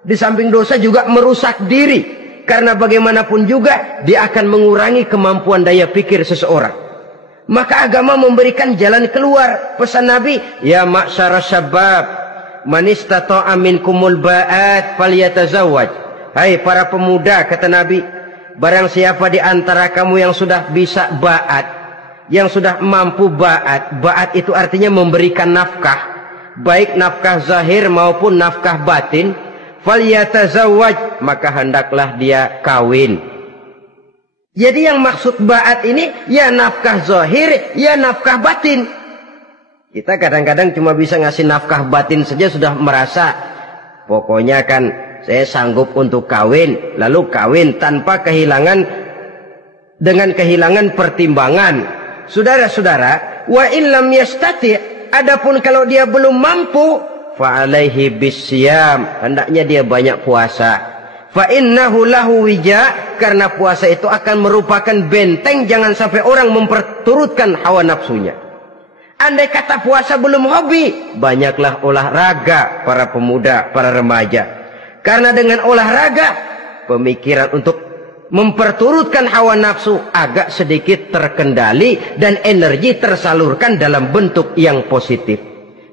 Di samping dosa juga merusak diri. Karena bagaimanapun juga dia akan mengurangi kemampuan daya pikir seseorang. Maka agama memberikan jalan keluar. Pesan Nabi, ya ma'syara syabab, man istata'a minkumul ba'at falyatazawwaj. Hai para pemuda, kata Nabi, barang siapa di antara kamu yang sudah bisa ba'at, yang sudah mampu ba'at. Ba'at itu artinya memberikan nafkah. Baik nafkah zahir maupun nafkah batin, falyatazawwaj, maka hendaklah dia kawin. Jadi yang maksud ba'at ini ya nafkah zahir, ya nafkah batin. Kita kadang-kadang cuma bisa ngasih nafkah batin saja sudah merasa pokoknya kan saya sanggup untuk kawin, lalu kawin tanpa kehilangan, dengan kehilangan pertimbangan. Saudara-saudara, wa illam yastati', adapun kalau dia belum mampu, fa alaihi bisyam, hendaknya dia banyak puasa. Fa innahu lahu wija, karena puasa itu akan merupakan benteng jangan sampai orang memperturutkan hawa nafsunya. Andai kata puasa belum hobi, banyaklah olahraga para pemuda, para remaja. Karena dengan olahraga, pemikiran untuk memperturutkan hawa nafsu agak sedikit terkendali dan energi tersalurkan dalam bentuk yang positif.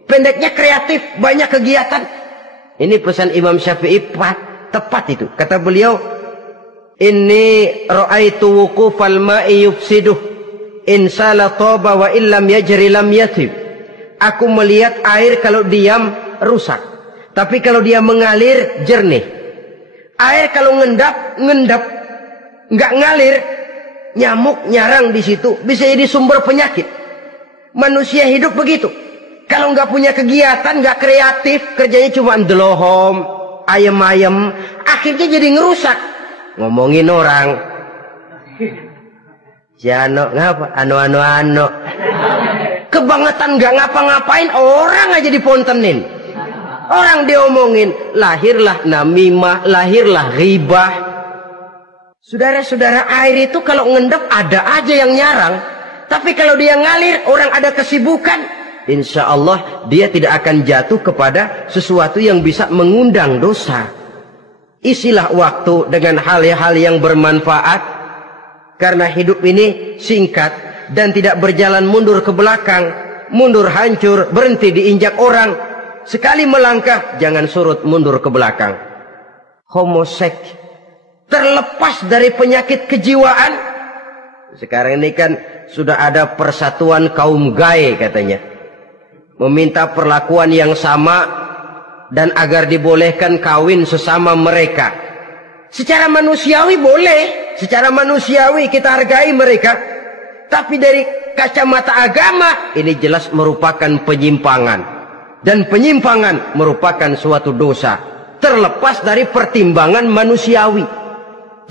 Pendeknya kreatif, banyak kegiatan. Ini pesan Imam Syafi'i tepat itu. Kata beliau, inni ra'aitu wuqufal ma'i yufsiduh in sala taba wa illam yajri lam yatib. Aku melihat air kalau diam rusak, tapi kalau dia mengalir jernih. Air kalau ngendap nggak ngalir, nyamuk nyarang di situ, bisa jadi sumber penyakit. Manusia hidup begitu. Kalau nggak punya kegiatan, nggak kreatif, kerjanya cuma ndelohom, ayam-ayam, akhirnya jadi ngerusak. Ngomongin orang, si ano ngapa, ano, kebangetan nggak ngapa-ngapain, orang aja dipontenin, orang diomongin, lahirlah namimah, lahirlah ghibah. Saudara-saudara, air itu kalau ngendap ada aja yang nyarang. Tapi kalau dia ngalir, orang ada kesibukan, insya Allah dia tidak akan jatuh kepada sesuatu yang bisa mengundang dosa. Isilah waktu dengan hal-hal yang bermanfaat. Karena hidup ini singkat dan tidak berjalan mundur ke belakang. Mundur hancur, berhenti diinjak orang. Sekali melangkah, jangan surut mundur ke belakang. Homoseks, terlepas dari penyakit kejiwaan. Sekarang ini kan sudah ada persatuan kaum gay katanya. Meminta perlakuan yang sama dan agar dibolehkan kawin sesama mereka. Secara manusiawi boleh. Secara manusiawi kita hargai mereka. Tapi dari kacamata agama, ini jelas merupakan penyimpangan. Dan penyimpangan merupakan suatu dosa. Terlepas dari pertimbangan manusiawi.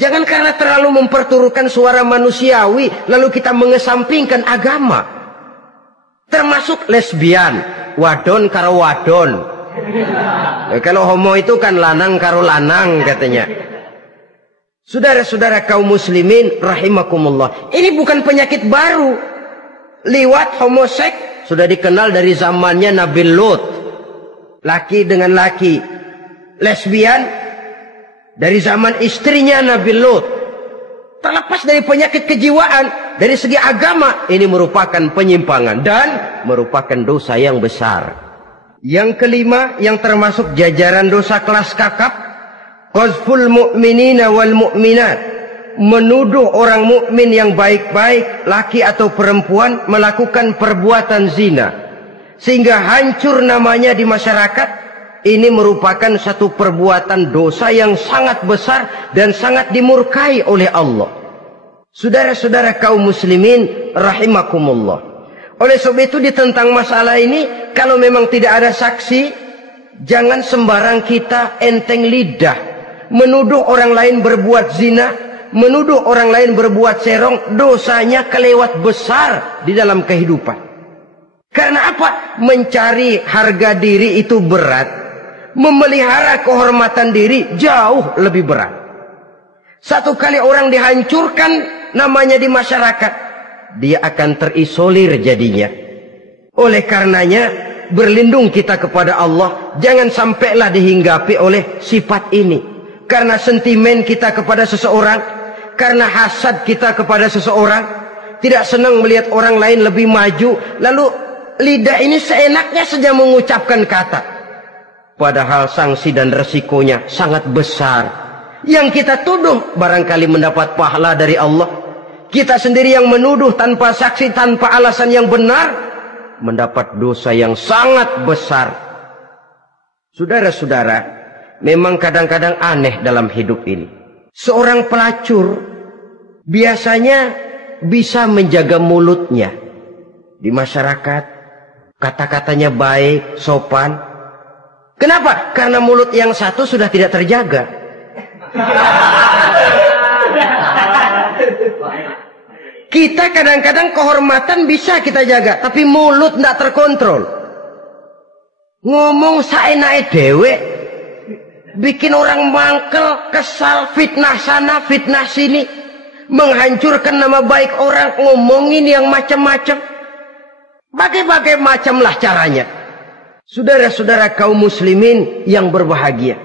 Jangan karena terlalu memperturutkan suara manusiawi, lalu kita mengesampingkan agama. Termasuk lesbian, wadon karo wadon. Kalau homo itu kan lanang karo lanang katanya. Saudara-saudara kaum muslimin rahimakumullah, ini bukan penyakit baru. Liwat, homoseks sudah dikenal dari zamannya Nabi Lut. Laki dengan laki. Lesbian dari zaman istrinya Nabi Lut. Terlepas dari penyakit kejiwaan, dari segi agama, ini merupakan penyimpangan dan merupakan dosa yang besar. Yang kelima, yang termasuk jajaran dosa kelas kakap, qazful mu'minina wal mu'minat, menuduh orang mukmin yang baik-baik, laki atau perempuan, melakukan perbuatan zina sehingga hancur namanya di masyarakat. Ini merupakan satu perbuatan dosa yang sangat besar dan sangat dimurkai oleh Allah. Saudara-saudara kaum muslimin rahimakumullah, oleh sebab itu tentang masalah ini, kalau memang tidak ada saksi, jangan sembarang kita enteng lidah menuduh orang lain berbuat zina, menuduh orang lain berbuat serong. Dosanya kelewat besar di dalam kehidupan. Karena apa? Mencari harga diri itu berat, memelihara kehormatan diri jauh lebih berat. Satu kali orang dihancurkan namanya di masyarakat, dia akan terisolir jadinya. Oleh karenanya, berlindung kita kepada Allah, jangan sampailah dihinggapi oleh sifat ini. Karena sentimen kita kepada seseorang, karena hasad kita kepada seseorang, tidak senang melihat orang lain lebih maju, lalu lidah ini seenaknya saja mengucapkan kata. Padahal sanksi dan resikonya sangat besar. Yang kita tuduh barangkali mendapat pahala dari Allah. Kita sendiri yang menuduh tanpa saksi, tanpa alasan yang benar, mendapat dosa yang sangat besar. Saudara-saudara, memang kadang-kadang aneh dalam hidup ini. Seorang pelacur biasanya bisa menjaga mulutnya di masyarakat, kata-katanya baik, sopan. Kenapa? Karena mulut yang satu sudah tidak terjaga. Kita kadang-kadang kehormatan bisa kita jaga, tapi mulut tidak terkontrol. Ngomong saenake dhewe, bikin orang mangkel, kesal, fitnah sana, fitnah sini, menghancurkan nama baik orang, ngomongin yang macam-macam. Bagai-bagai macamlah caranya. Saudara-saudara kaum muslimin yang berbahagia.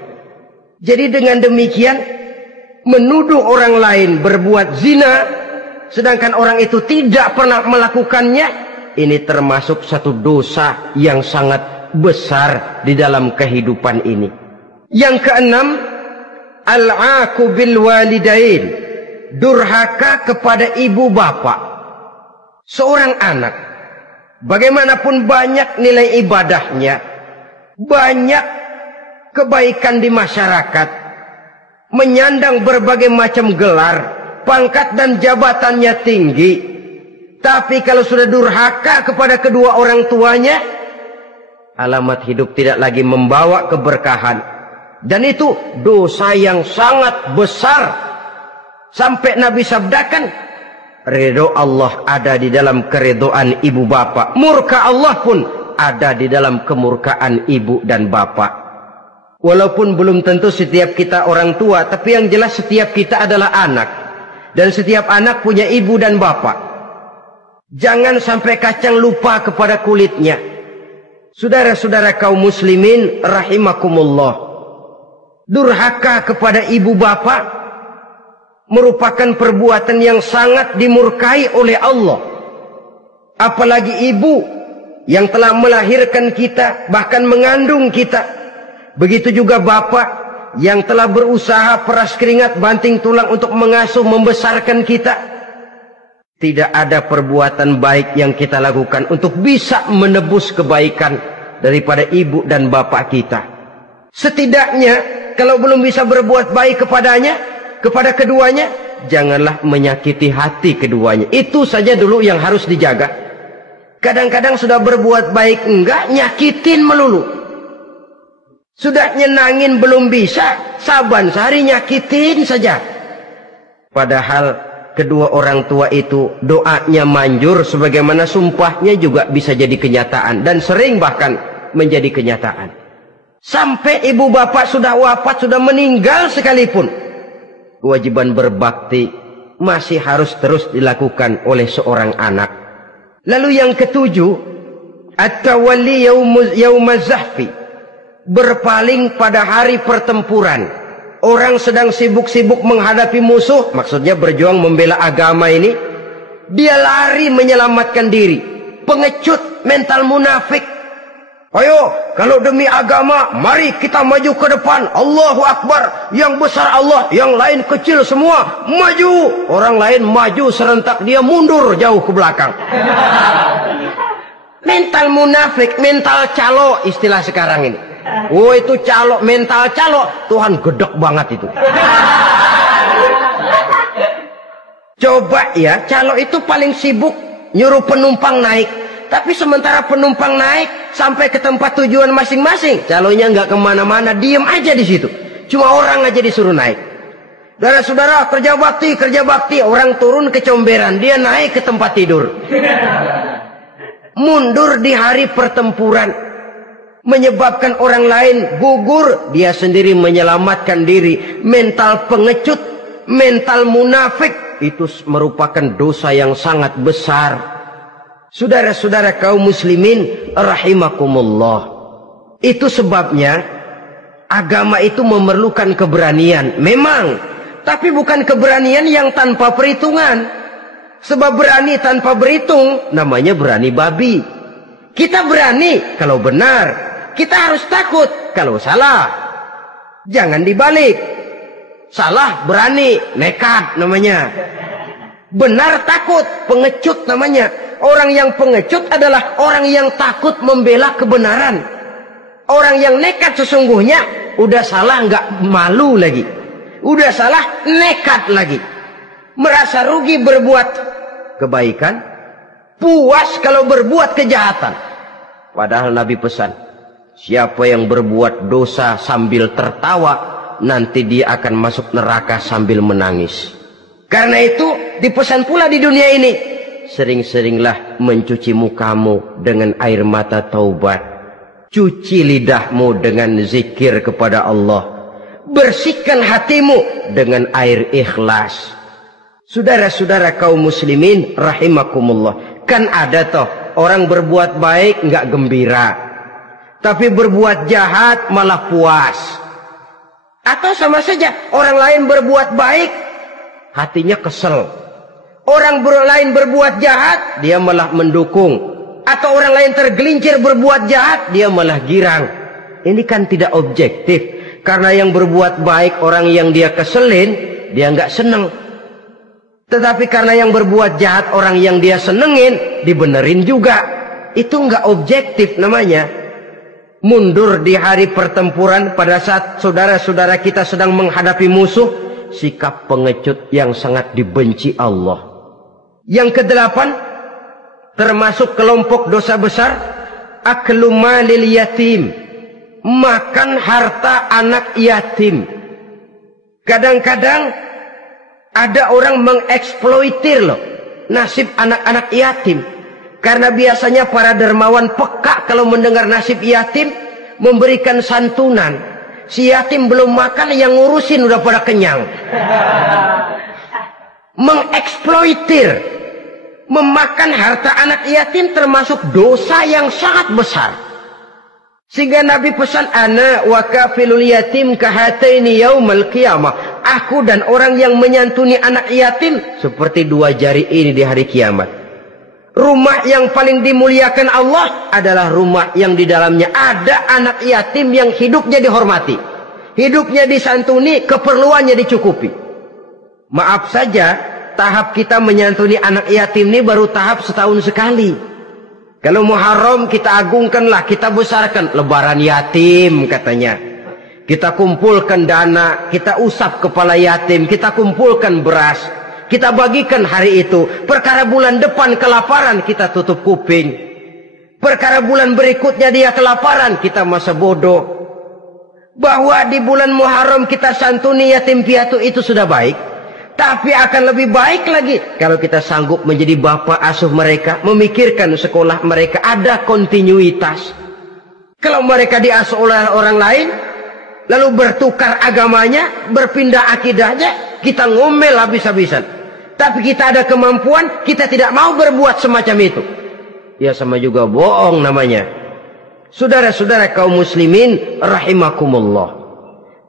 Jadi dengan demikian, menuduh orang lain berbuat zina, sedangkan orang itu tidak pernah melakukannya, ini termasuk satu dosa yang sangat besar di dalam kehidupan ini. Yang keenam, al-'aqu bil walidain, durhaka kepada ibu bapak. Seorang anak, bagaimanapun banyak nilai ibadahnya, banyak kebaikan di masyarakat, menyandang berbagai macam gelar, pangkat dan jabatannya tinggi, tapi kalau sudah durhaka kepada kedua orang tuanya, alamat hidup tidak lagi membawa keberkahan. Dan itu dosa yang sangat besar. Sampai Nabi sabdakan, ridho Allah ada di dalam keridhaan ibu bapak, murka Allah pun ada di dalam kemurkaan ibu dan bapak. Walaupun belum tentu setiap kita orang tua, tapi yang jelas setiap kita adalah anak, dan setiap anak punya ibu dan bapak. Jangan sampai kacang lupa kepada kulitnya. Saudara-saudara kaum muslimin rahimakumullah, durhaka kepada ibu bapak merupakan perbuatan yang sangat dimurkai oleh Allah. Apalagi ibu yang telah melahirkan kita, bahkan mengandung kita. Begitu juga bapak yang telah berusaha peras keringat banting tulang untuk mengasuh membesarkan kita. Tidak ada perbuatan baik yang kita lakukan untuk bisa menebus kebaikan daripada ibu dan bapak kita. Setidaknya kalau belum bisa berbuat baik kepadanya, kepada keduanya, janganlah menyakiti hati keduanya. Itu saja dulu yang harus dijaga. Kadang-kadang sudah berbuat baik enggak, nyakitin melulu. Sudah nyenangin belum bisa, saban sehari nyakitin saja. Padahal kedua orang tua itu doanya manjur, sebagaimana sumpahnya juga bisa jadi kenyataan, dan sering bahkan menjadi kenyataan. Sampai ibu bapak sudah wafat, sudah meninggal sekalipun, kewajiban berbakti masih harus terus dilakukan oleh seorang anak. Lalu yang ketujuh, at-tawalli yaumaz zahfi, berpaling pada hari pertempuran. Orang sedang sibuk-sibuk menghadapi musuh, maksudnya berjuang membela agama ini, dia lari menyelamatkan diri. Pengecut, mental munafik. Ayo, kalau demi agama, mari kita maju ke depan. Allahu Akbar. Yang besar Allah, yang lain kecil semua. Maju. Orang lain maju serentak, dia mundur jauh ke belakang. Mental munafik, mental calo istilah sekarang ini. Oh, itu calo, mental calo. Tuhan gedek banget itu. Coba ya, calo itu paling sibuk nyuruh penumpang naik. Tapi sementara penumpang naik sampai ke tempat tujuan masing-masing, calonya nggak kemana-mana, diem aja di situ. Cuma orang aja disuruh naik. Saudara-saudara, kerja bakti, orang turun ke comberan, dia naik ke tempat tidur. Mundur di hari pertempuran, menyebabkan orang lain gugur, dia sendiri menyelamatkan diri. Mental pengecut, mental munafik, itu merupakan dosa yang sangat besar. Saudara-saudara kaum muslimin rahimakumullah. Itu sebabnya agama itu memerlukan keberanian. Memang, tapi bukan keberanian yang tanpa perhitungan. Sebab berani tanpa berhitung namanya berani babi. Kita berani kalau benar, kita harus takut kalau salah. Jangan dibalik. Salah berani, nekat namanya. Benar takut, pengecut namanya. Orang yang pengecut adalah orang yang takut membela kebenaran. Orang yang nekat sesungguhnya udah salah nggak malu lagi. Udah salah nekat lagi. Merasa rugi berbuat kebaikan, puas kalau berbuat kejahatan. Padahal Nabi pesan, siapa yang berbuat dosa sambil tertawa, nanti dia akan masuk neraka sambil menangis. Karena itu dipesan pula di dunia ini, sering-seringlah mencuci mukamu dengan air mata taubat. Cuci lidahmu dengan zikir kepada Allah. Bersihkan hatimu dengan air ikhlas. Saudara-saudara kaum muslimin rahimakumullah. Kan ada toh orang berbuat baik nggak gembira, tapi berbuat jahat malah puas. Atau sama saja orang lain berbuat baik, hatinya kesel. Orang lain berbuat jahat, dia malah mendukung. Atau orang lain tergelincir berbuat jahat, dia malah girang. Ini kan tidak objektif. Karena yang berbuat baik, orang yang dia keselin, dia nggak seneng. Tetapi karena yang berbuat jahat, orang yang dia senengin, dibenerin juga. Itu nggak objektif namanya. Mundur di hari pertempuran pada saat saudara-saudara kita sedang menghadapi musuh, sikap pengecut yang sangat dibenci Allah. Yang kedelapan, termasuk kelompok dosa besar, aklu malil yatim, makan harta anak yatim. Kadang-kadang ada orang mengeksploitir loh nasib anak-anak yatim. Karena biasanya para dermawan peka kalau mendengar nasib yatim, memberikan santunan. Si yatim belum makan, yang ngurusin udah pada kenyang. Mengeksploitir, memakan harta anak yatim termasuk dosa yang sangat besar. Sehingga Nabi pesan, ana wa kafilul yatim kahataini yaumal qiyamah. Aku dan orang yang menyantuni anak yatim seperti dua jari ini di hari kiamat. Rumah yang paling dimuliakan Allah adalah rumah yang di dalamnya ada anak yatim yang hidupnya dihormati, hidupnya disantuni, keperluannya dicukupi. Maaf saja, tahap kita menyantuni anak yatim ini baru tahap setahun sekali. Kalau Muharram kita agungkanlah, kita besarkan. Lebaran yatim katanya. Kita kumpulkan dana, kita usap kepala yatim, kita kumpulkan beras, kita bagikan hari itu. Perkara bulan depan kelaparan, kita tutup kuping. Perkara bulan berikutnya dia kelaparan, kita masa bodoh. Bahwa di bulan Muharram kita santuni yatim piatu itu sudah baik. Tapi akan lebih baik lagi kalau kita sanggup menjadi bapak asuh mereka, memikirkan sekolah mereka, ada kontinuitas. Kalau mereka diasuh oleh orang lain, lalu bertukar agamanya, berpindah akidahnya, kita ngomel habis-habisan. Tapi kita ada kemampuan, kita tidak mau berbuat semacam itu. Ya sama juga bohong namanya. Saudara-saudara kaum muslimin rahimakumullah.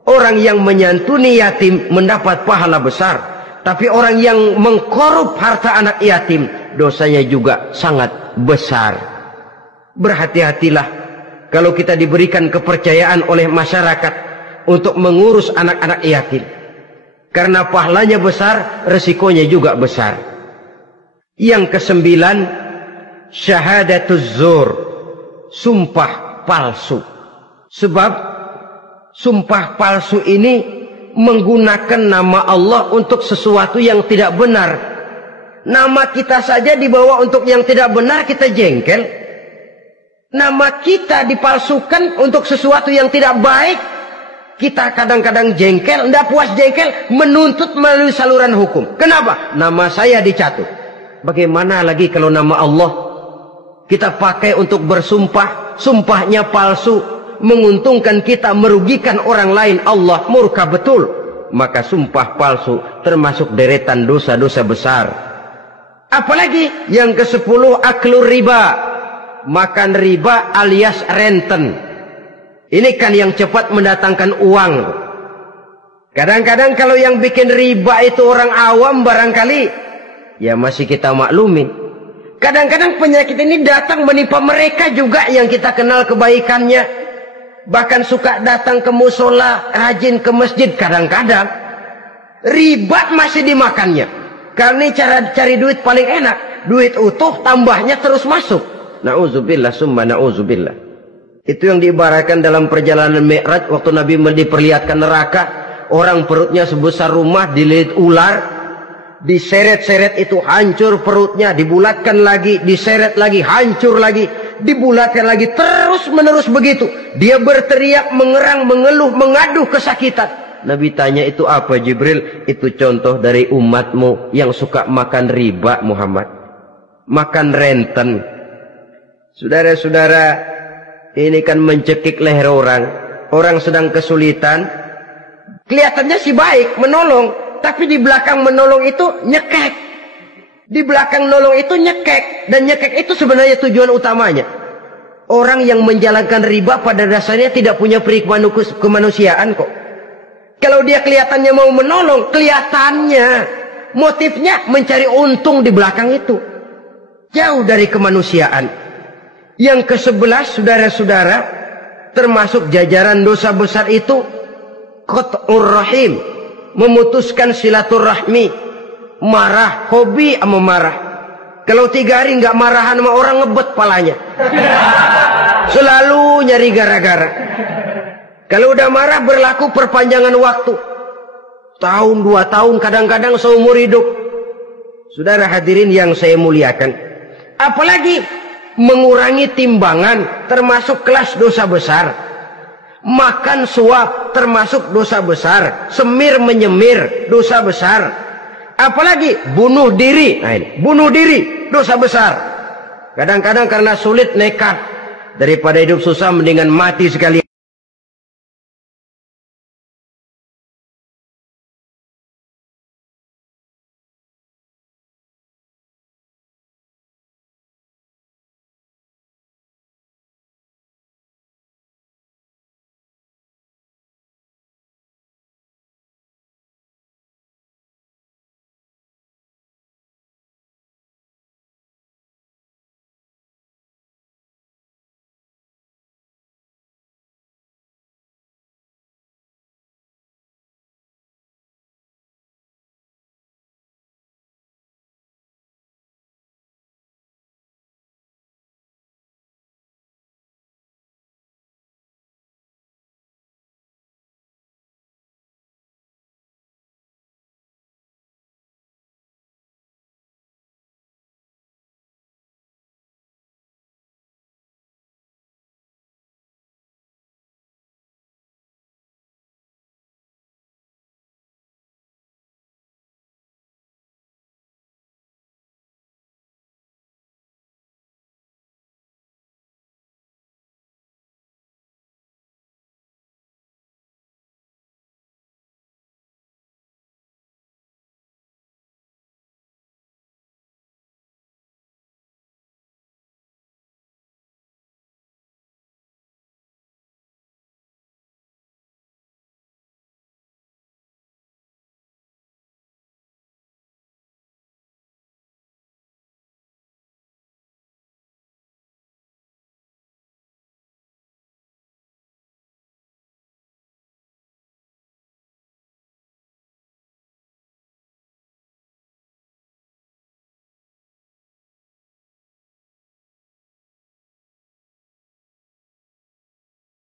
Orang yang menyantuni yatim mendapat pahala besar. Tapi orang yang mengkorup harta anak yatim, dosanya juga sangat besar. Berhati-hatilah kalau kita diberikan kepercayaan oleh masyarakat untuk mengurus anak-anak yatim. Karena pahalanya besar, resikonya juga besar. Yang kesembilan, syahadatuz zur, sumpah palsu. Sebab sumpah palsu ini menggunakan nama Allah untuk sesuatu yang tidak benar. Nama kita saja dibawa untuk yang tidak benar, kita jengkel. Nama kita dipalsukan untuk sesuatu yang tidak baik, kita kadang-kadang jengkel, tidak puas jengkel, menuntut melalui saluran hukum. Kenapa? Nama saya dicatut. Bagaimana lagi kalau nama Allah kita pakai untuk bersumpah, sumpahnya palsu, menguntungkan kita, merugikan orang lain, Allah murka betul. Maka sumpah palsu termasuk deretan dosa-dosa besar. Apalagi yang ke-10, aklur riba, makan riba alias renten. Ini kan yang cepat mendatangkan uang. Kadang-kadang kalau yang bikin riba itu orang awam barangkali, ya masih kita maklumin. Kadang-kadang penyakit ini datang menimpa mereka juga yang kita kenal kebaikannya. Bahkan suka datang ke musola, rajin ke masjid kadang-kadang. Riba masih dimakannya. Karena ini cara cari duit paling enak. Duit utuh tambahnya terus masuk. Na'udzubillah summa na'udzubillah. Itu yang diibaratkan dalam perjalanan Mi'raj waktu Nabi diperlihatkan neraka. Orang perutnya sebesar rumah dililit ular. Diseret-seret itu hancur perutnya. Dibulatkan lagi, diseret lagi, hancur lagi. Dibulatkan lagi, terus menerus begitu. Dia berteriak, mengerang, mengeluh, mengaduh kesakitan. Nabi tanya, itu apa Jibril? Itu contoh dari umatmu yang suka makan riba Muhammad. Makan renten. Saudara-saudara, ini kan mencekik leher orang. Orang sedang kesulitan. Kelihatannya sih baik, menolong. Tapi di belakang menolong itu nyekek. Di belakang nolong itu nyekek. Dan nyekek itu sebenarnya tujuan utamanya. Orang yang menjalankan riba pada dasarnya tidak punya perikmahan kemanusiaan kok. Kalau dia kelihatannya mau menolong, kelihatannya motifnya mencari untung di belakang itu. Jauh dari kemanusiaan. Yang ke-11, saudara-saudara, termasuk jajaran dosa besar itu qat'ur rahim, memutuskan silaturahmi. Marah, hobi sama marah. Kalau 3 hari nggak marahan sama orang, ngebet palanya. Selalu nyari gara-gara. Kalau udah marah berlaku perpanjangan waktu. Tahun, 2 tahun, kadang-kadang seumur hidup. Saudara hadirin yang saya muliakan. Apalagi mengurangi timbangan termasuk kelas dosa besar. Makan suap termasuk dosa besar. Semir menyemir dosa besar. Apalagi bunuh diri. Nah ini, bunuh diri dosa besar. Kadang-kadang karena sulit nekat. Daripada hidup susah mendingan mati sekali.